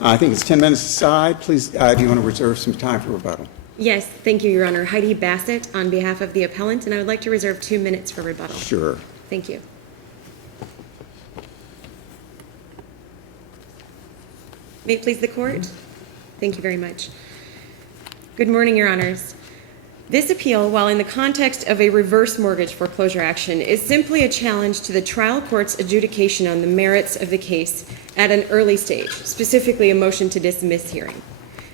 I think it's 10 minutes aside. Please, do you want to reserve some time for rebuttal? Yes, thank you, Your Honor. Heidi Bassett on behalf of the appellant, and I would like to reserve 2 minutes for rebuttal. Sure. Thank you. May it please the Court? Thank you very much. Good morning, Your Honors. This appeal, while in the context of a reverse mortgage foreclosure action, is simply a challenge to the trial court's adjudication on the merits of the case at an early stage, specifically a motion to dismiss hearing.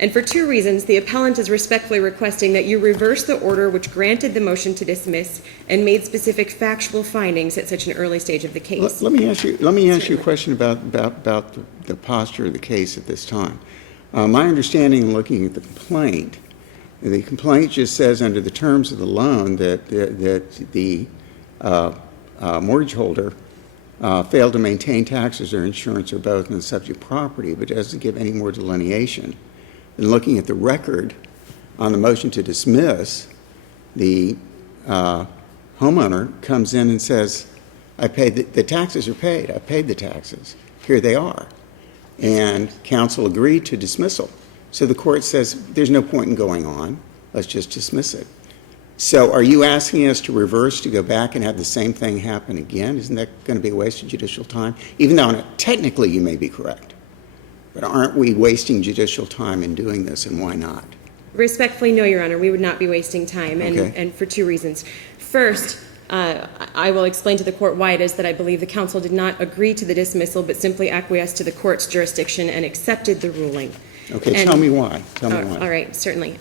And for 2 reasons, the appellant is respectfully requesting that you reverse the order which granted the motion to dismiss and made specific factual findings at such an early stage of the case. Let me ask you a question about the posture of the case at this time. My understanding in looking at the complaint just says under the terms of the loan that the mortgage holder failed to maintain taxes or insurance or both in the subject property, but doesn't give any more delineation. And looking at the record on the motion to dismiss, the homeowner comes in and says, I paid the taxes are paid. I paid the taxes. Here they are. And counsel agreed to dismissal. So the court says there's no point in going on. Let's just dismiss it. So are you asking us to reverse, to go back and have the same thing happen again? Isn't that going to be a waste of judicial time? Even though technically you may be correct. But aren't we wasting judicial time in doing this, and why not? Respectfully, no, Your Honor. We would not be wasting time, and for 2 reasons. First, I will explain to the court why it is that I believe the counsel did not agree to the dismissal, but simply acquiesced to the court's jurisdiction and accepted the ruling. Okay, tell me why. Tell me why. All right, certainly.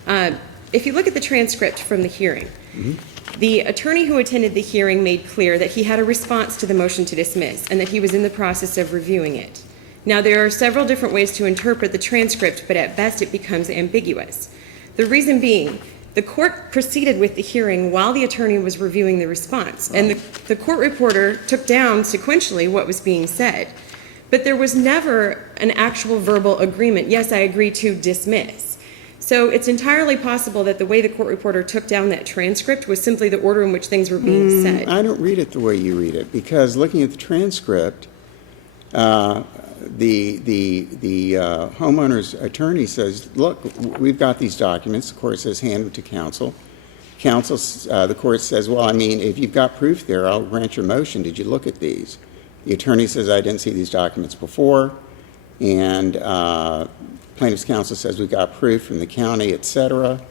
If you look at the transcript from the hearing, the attorney who attended the hearing made clear that he had a response to the motion to dismiss and that he was in the process of reviewing it. Now, there are several different ways to interpret the transcript, but at best it becomes ambiguous. The reason being, the court proceeded with the hearing while the attorney was reviewing the response, and the court reporter took down sequentially what was being said. But there was never an actual verbal agreement, yes, I agree to dismiss. So it's entirely possible that the way the court reporter took down that transcript was simply the order in which things were being said. I don't read it the way you read it, because looking at the transcript, the homeowner's attorney says, look, we've got these documents. The court says hand them to counsel. The court says, well, I mean, if you've got proof there, I'll grant your motion. Did you look at these? The attorney says, I didn't see these documents before. And plaintiff's counsel says, we've got proof from the county, et cetera.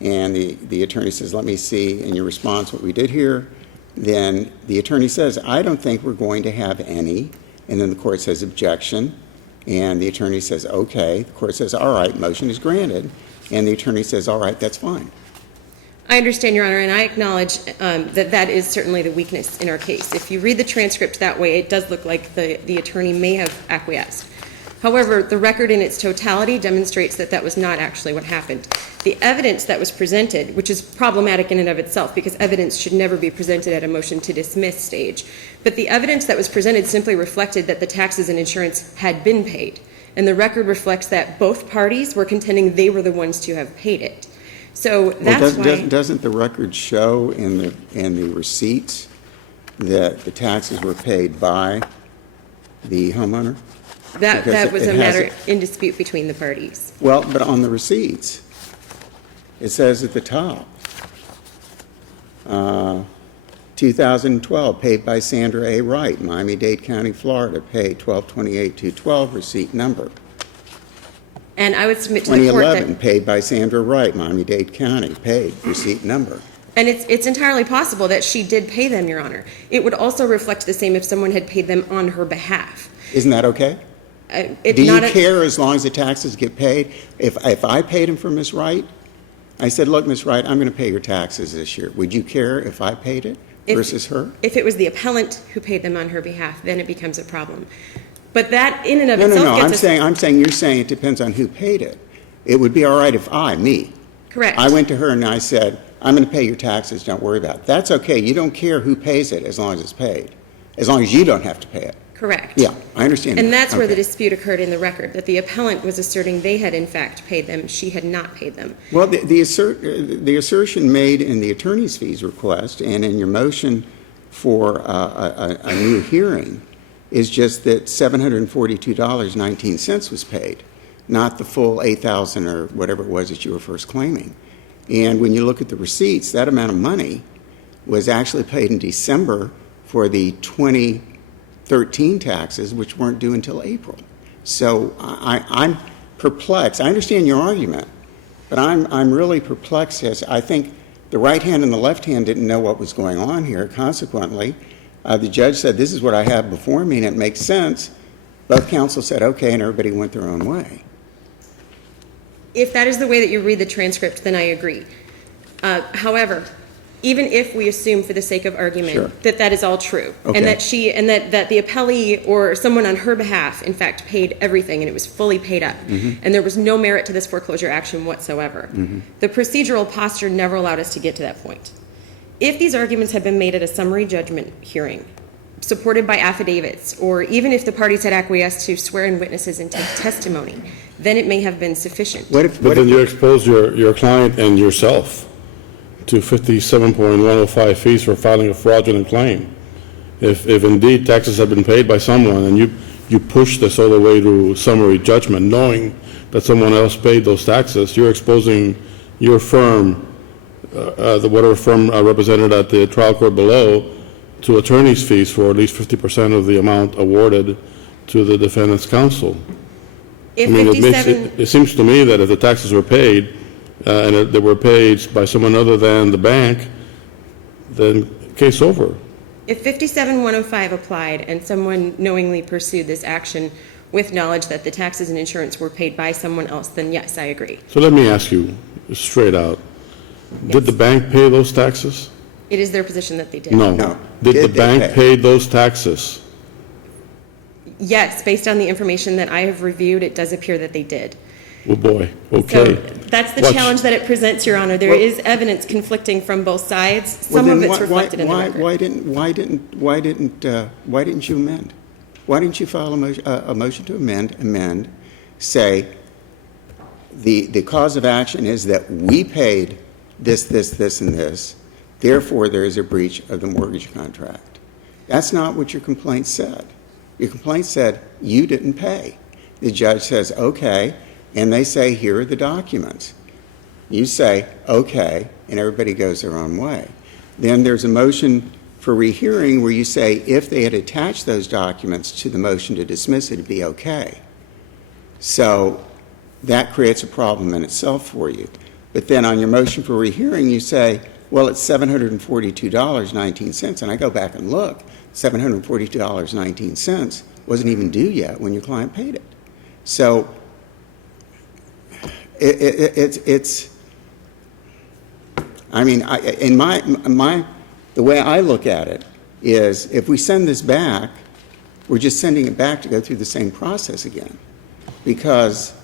And the attorney says, let me see in your response what we did here. Then the attorney says, I don't think we're going to have any. And then the court says, objection. And the attorney says, okay. The court says, all right, motion is granted. And the attorney says, all right, that's fine. I understand, Your Honor, and I acknowledge that that is certainly the weakness in our case. If you read the transcript that way, it does look like the attorney may have acquiesced. However, the record in its totality demonstrates that that was not actually what happened. The evidence that was presented, which is problematic in and of itself because evidence should never be presented at a motion to dismiss stage, but the evidence that was presented simply reflected that the taxes and insurance had been paid. And the record reflects that both parties were contending they were the ones to have paid it. So that's why... Doesn't the record show in the receipts that the taxes were paid by the homeowner? That was a matter in dispute between the parties. Well, but on the receipts, it says at the top, 2012, paid by Sandra A. Wright, Miami-Dade County, Florida, paid 12/28/212, receipt number. And I would submit to the court that... 2011, paid by Sandra Wright, Miami-Dade County, paid, receipt number. And it's entirely possible that she did pay them, Your Honor. It would also reflect the same if someone had paid them on her behalf. Isn't that okay? Do you care as long as the taxes get paid? If I paid them for Ms. Wright, I said, look, Ms. Wright, I'm going to pay your taxes this year. Would you care if I paid it versus her? If it was the appellant who paid them on her behalf, then it becomes a problem. But that in and of itself gets us... I'm saying you're saying it depends on who paid it. It would be all right if me. Correct. I went to her and I said, I'm going to pay your taxes, don't worry about it. That's okay. You don't care who pays it as long as it's paid, as long as you don't have to pay it. Correct. Yeah, I understand and that's where the dispute occurred in the record, that the appellant was asserting they had in fact paid them, she had not paid them. Well, the assertion made in the attorney's fees request and in your motion for a new hearing is just that $742.19 was paid, not the full $8,000 or whatever it was that you were first claiming. And when you look at the receipts, that amount of money was actually paid in December for the 2013 taxes, which weren't due until April. So I'm perplexed. I understand your argument, but I'm really perplexed as I think the right hand and the left hand didn't know what was going on here. Consequently, the judge said, this is what I have before me, and it makes sense. Both counsel said, okay, and everybody went their own way. If that is the way that you read the transcript, then I agree. However, even if we assume for the sake of argument Sure. that that is all true, Okay. and that the appellee or someone on her behalf, in fact, paid everything and it was fully paid up, and there was no merit to this foreclosure action whatsoever, the procedural posture never allowed us to get to that point. If these arguments had been made at a summary judgment hearing, supported by affidavits, or even if the parties had acquiesced to swear-in witnesses and take testimony, then it may have been sufficient. But then you expose your client and yourself to 57.105 fees for filing a fraudulent claim. If indeed taxes have been paid by someone and you push this all the way to summary judgment, knowing that someone else paid those taxes, you're exposing your firm, whatever firm represented at the trial court below, to attorney's fees for at least 50% of the amount awarded to the defendant's counsel. If I mean, 57 it seems to me that if the taxes were paid and they were paid by someone other than the bank, then case over. If 57-105 applied and someone knowingly pursued this action with knowledge that the taxes and insurance were paid by someone else, then yes, I agree. So let me ask you straight out, did the bank pay those taxes? It is their position that they did. No. No. Did the Did they bank pay? pay those taxes? Yes, based on the information that I have reviewed, it does appear that they did. Oh, boy, So okay. that's the Watch. challenge that it presents, Your Honor. There is evidence conflicting from both sides. Well, Some of then it's reflected in the record. Why didn't you amend? Why didn't you file a motion to amend, say the cause of action is that we paid this, and this, therefore there is a breach of the mortgage contract? That's not what your complaint said. Your complaint said you didn't pay. The judge says, okay, and they say, here are the documents. You say, okay, and everybody goes their own way. Then there's a motion for rehearing where you say if they had attached those documents to the motion to dismiss, it'd be okay. So that creates a problem in itself for you. But then on your motion for rehearing, you say, well, it's $742.19. And I go back and look, $742.19 wasn't even due yet when your client paid it. So it's I mean, the way I look at it is if we send this back, we're just sending it back to go through the same process again. Because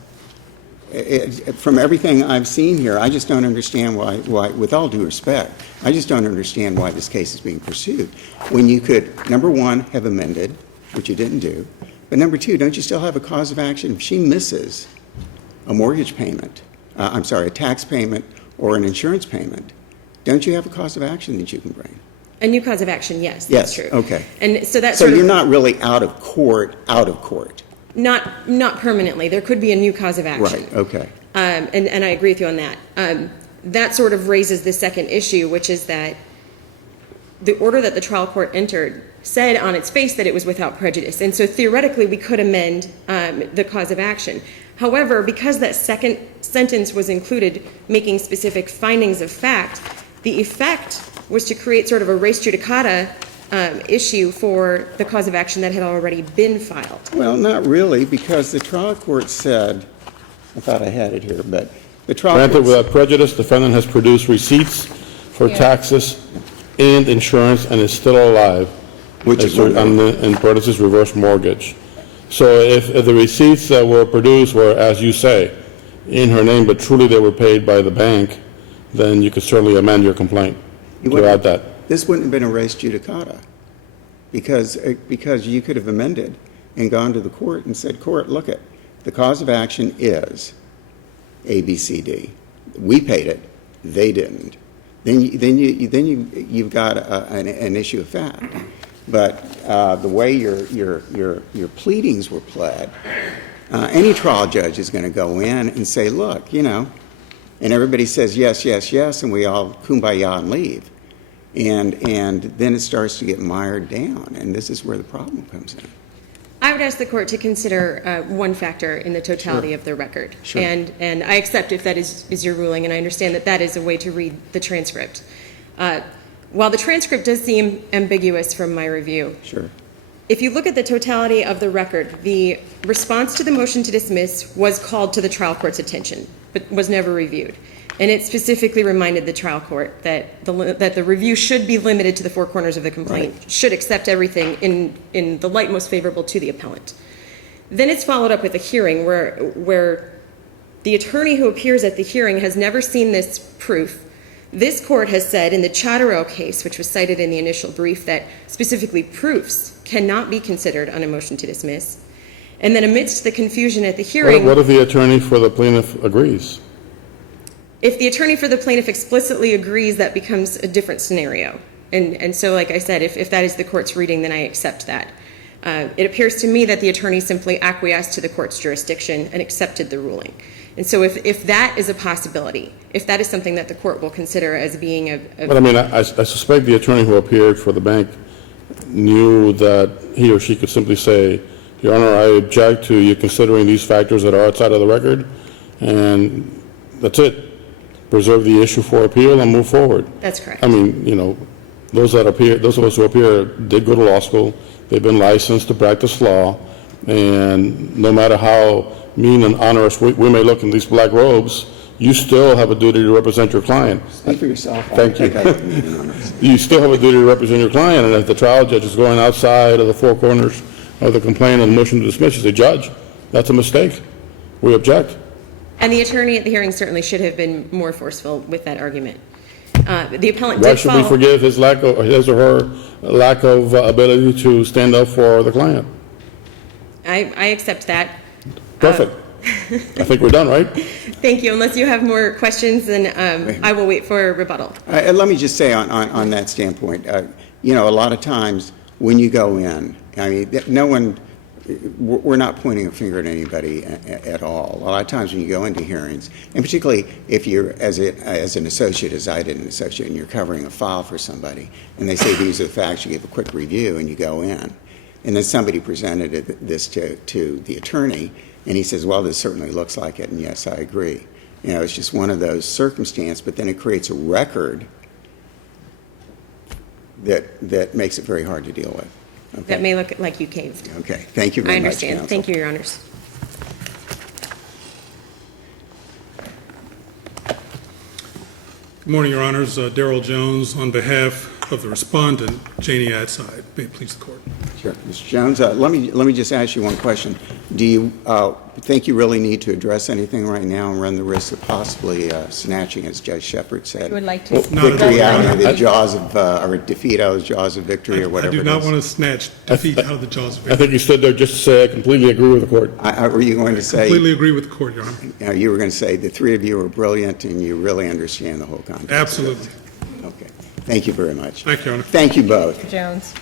from everything I've seen here, I just don't understand why, with all due respect, I just don't understand why this case is being pursued. When you could, number one, have amended, which you didn't do, but number two, don't you still have a cause of action if she misses a mortgage payment, a tax payment or an insurance payment? Don't you have a cause of action that you can bring? A new cause of action, yes, that's true. Okay. And so that's So you're not really out of court. Not permanently. There could be a new cause of action. Right, okay. And I agree with you on that. That sort of raises the second issue, which is that the order that the trial court entered said on its face that it was without prejudice. And so theoretically, we could amend the cause of action. However, because that second sentence was included making specific findings of fact, the effect was to create sort of a res judicata issue for the cause of action that had already been filed. Well, not really, because the trial court said, I thought I had it here, but the trial Granted, court without prejudice, defendant has produced receipts for taxes and insurance and is still alive. Which is in parentheses, reverse mortgage. So if the receipts that were produced were, as you say, in her name, but truly they were paid by the bank, then you could certainly amend your complaint to add that. This wouldn't have been a res judicata, because you could have amended and gone to the court and said, court, look it, the cause of action is A, B, C, D. We paid it, they didn't. Then you've got an issue of fact. but the way your pleadings were pled, any trial judge is going to go in and say, look, and everybody says yes, yes, yes, and we all kumbaya and leave. And then it starts to get mired down, and this is where the problem comes in. I would ask the court to consider one factor in the totality of the record. Sure. And I accept if that is your ruling, and I understand that that is a way to read the transcript. While the transcript does seem ambiguous from my review, Sure. if you look at the totality of the record, the response to the motion to dismiss was called to the trial court's attention, but was never reviewed. And it specifically reminded the trial court that the review should be limited to the four corners of the complaint, Right. should accept everything in the light most favorable to the appellant. Then it's followed up with a hearing where the attorney who appears at the hearing has never seen this proof. This court has said in the Chatterell case, which was cited in the initial brief, that specifically proofs cannot be considered on a motion to dismiss. And then amidst the confusion at the hearing... What if the attorney for the plaintiff agrees? If the attorney for the plaintiff explicitly agrees, that becomes a different scenario. And so, like I said, if that is the court's reading, then I accept that. It appears to me that the attorney simply acquiesced to the court's jurisdiction and accepted the ruling. And so if that is a possibility, if that is something that the court will consider as being a... But I mean, I suspect the attorney who appeared for the bank knew that he or she could simply say, Your Honor, I object to you considering these factors that are outside of the record, and that's it. Preserve the issue for appeal and move forward. That's correct. I mean, those of us who appear did go to law school. They've been licensed to practice law, and no matter how mean and onerous we may look in these black robes, you still have a duty to represent your client. Speak for yourself. Thank you. You still have a duty to represent your client, and if the trial judge is going outside of the four corners of the complaint and the motion to dismiss, you say, Judge, that's a mistake. We object. And the attorney at the hearing certainly should have been more forceful with that argument. The appellant Why did should follow... we forgive his or her lack of ability to stand up for the client? I accept that. Perfect. I think we're done, right? Thank you. Unless you have more questions, then I will wait for a rebuttal. Let me just say on that standpoint, a lot of times when you go in, I mean, we're not pointing a finger at anybody at all. A lot of times when you go into hearings, and particularly if you're as an associate, as I did an associate, and you're covering a file for somebody, and they say these are the facts, you give a quick review, and you go in, and then somebody presented this to the attorney, and he says, well, this certainly looks like it, and yes, I agree. It's just one of those circumstances, but then it creates a record that makes it very hard to deal with. Okay. That may look like you caved. Okay. Thank you very much, I understand. Counsel. Thank you, Your Honors. Good morning, Your Honors. Darrell Jones on behalf of the respondent, Janie Adside. May it please the Court. Sure. Mr. Jones, let me just ask you one question. Do you think you really need to address anything right now and run the risk of possibly snatching, as Judge Shepard said? You would like to? Victory out of the jaws of, or defeat out of the jaws of victory, or whatever I do it not is. want to snatch defeat out of the jaws of I victory. think you stood there just to say I completely agree with the court. Were you going to say, Completely agree with the Court, Your Honor. you were going to say the three of you are brilliant and you really understand the whole context? Absolutely. Okay. Thank you very much. Thank you, Your Honor. Thank you both. Jones.